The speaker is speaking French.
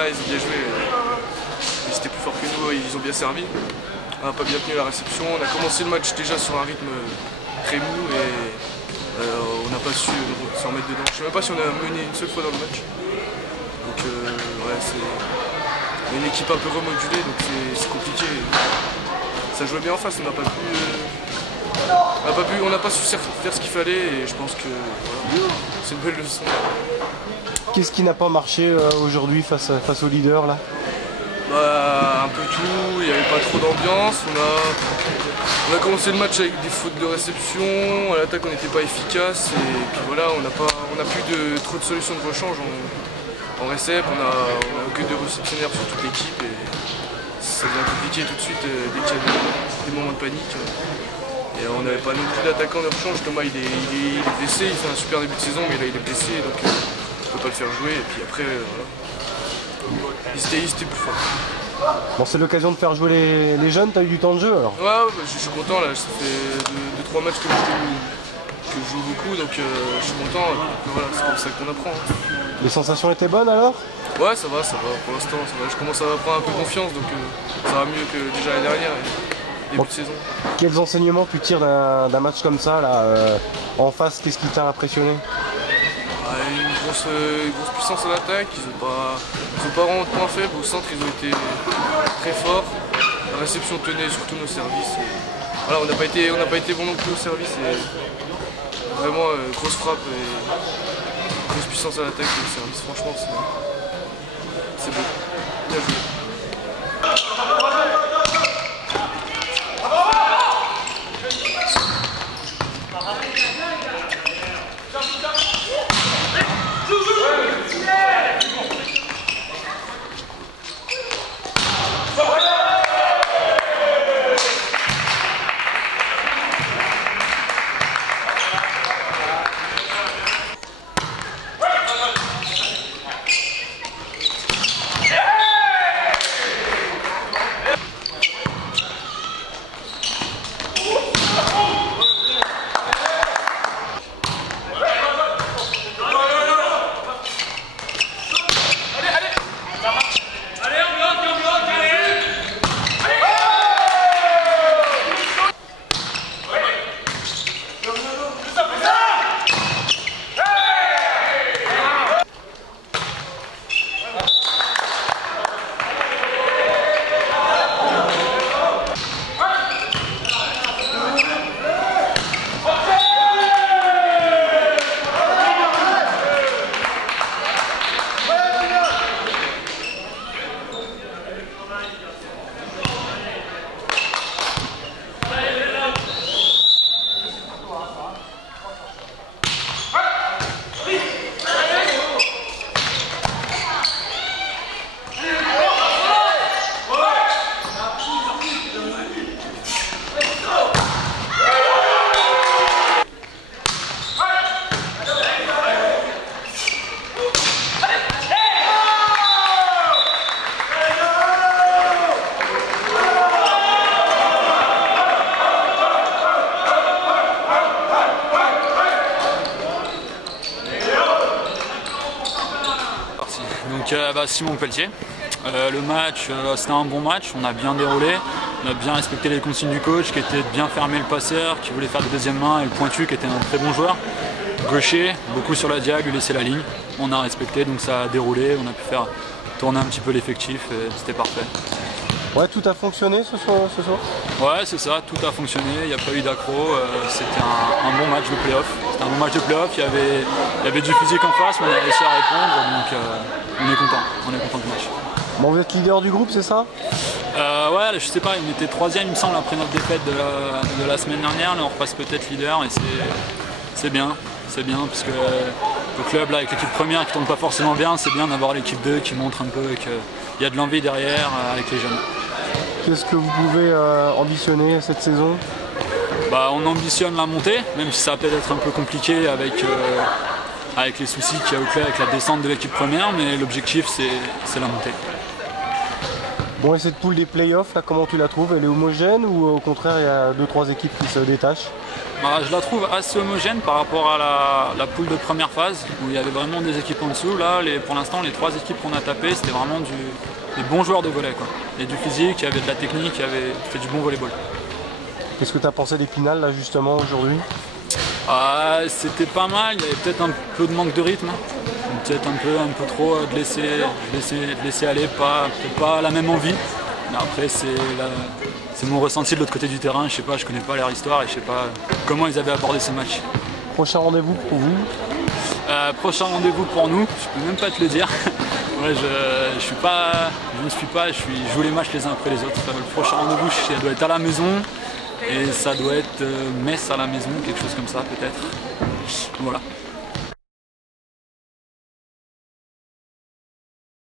là ils ont bien joué. Ils étaient plus forts que nous, ils ont bien servi. On n'a pas bien tenu la réception. On a commencé le match déjà sur un rythme très mou et on n'a pas su s'en remettre dedans. Je ne sais même pas si on a mené une seule fois dans le match. Donc ouais, c'est une équipe un peu remodulée, donc c'est compliqué. Ça jouait bien en face, on n'a pas su faire ce qu'il fallait et je pense que voilà, c'est une belle leçon. Qu'est-ce qui n'a pas marché aujourd'hui face au leader là? Bah, un peu tout, il n'y avait pas trop d'ambiance. On a commencé le match avec des fautes de réception, à l'attaque on n'était pas efficace et puis voilà, on n'a plus trop de solutions de rechange en récep, on a que deux réceptionnaires sur toute l'équipe et ça devient compliqué tout de suite dès qu'il y a des moments de panique. Et on n'avait pas non plus d'attaquant de rechange. Thomas il est blessé, il fait un super début de saison mais là il est blessé donc on ne peut pas le faire jouer et puis après voilà. Ils étaient plus forts. Bon, c'est l'occasion de faire jouer les jeunes, t'as eu du temps de jeu alors? Ouais, bah, je suis content là, ça fait 2-3 matchs que je joue beaucoup donc je suis content, voilà, c'est comme ça qu'on apprend. Les sensations étaient bonnes alors? Ouais, ça va, pour l'instant, je commence à prendre un peu confiance donc ça va mieux que déjà l'année dernière, début de saison. Quels enseignements tu tires d'un match comme ça là, en face, qu'est-ce qui t'a impressionné? Une grosse puissance à l'attaque, ils n'ont pas vraiment de points faibles, au centre ils ont été très forts, la réception tenait sur tous nos services, et voilà, on n'a pas été bon non plus au service, et vraiment grosse frappe et grosse puissance à l'attaque au service, franchement c'est beau, bien joué. Simon Pelletier. Le match, c'était un bon match, on a bien déroulé, on a bien respecté les consignes du coach qui était de bien fermer le passeur, qui voulait faire des deuxièmes mains et le pointu qui était un très bon joueur. Gaucher, beaucoup sur la diag, lui laisser la ligne. On a respecté donc ça a déroulé, on a pu faire tourner un petit peu l'effectif et c'était parfait. Ouais, tout a fonctionné ce soir? Ouais, c'est ça, tout a fonctionné, il n'y a pas eu d'accro, c'était un bon match de play-off. C'était un bon match de play-off, il y avait du physique en face, mais on a réussi à répondre, donc on est content du match. Bon, vous êtes leader du groupe, c'est ça? Ouais, je sais pas, on était 3e il me semble après notre défaite de la semaine dernière, là on repasse peut-être leader et c'est bien parce que le club là avec l'équipe première qui tourne pas forcément bien, c'est bien d'avoir l'équipe 2 qui montre un peu qu'il y a de l'envie derrière avec les jeunes. Qu'est-ce que vous pouvez ambitionner cette saison? On ambitionne la montée, même si ça va peut-être être un peu compliqué avec les soucis qu'il y a au club avec la descente de l'équipe première, mais l'objectif c'est la montée. Bon, et cette poule des playoffs, là, comment tu la trouves? Elle est homogène ou au contraire il y a 2-3 équipes qui se détachent? Bah, je la trouve assez homogène par rapport à la poule de première phase où il y avait vraiment des équipes en dessous. Là, pour l'instant, les 3 équipes qu'on a tapées, c'était vraiment des bons joueurs de volley, quoi. Il y a du physique, il y avait de la technique, c'était du bon volleyball. Qu'est-ce que tu as pensé des finales là justement aujourd'hui? C'était pas mal, il y avait peut-être un peu de manque de rythme, peut-être un peu trop de laisser aller, peut-être pas la même envie. Mais après c'est mon ressenti de l'autre côté du terrain, je sais pas, je connais pas leur histoire et je sais pas comment ils avaient abordé ce match. Prochain rendez-vous pour vous? Prochain rendez-vous pour nous, je peux même pas te le dire. Ouais, je joue les matchs les uns après les autres. Le prochain rendez-vous, ça doit être à la maison. Et ça doit être Metz à la maison, quelque chose comme ça peut-être. Voilà.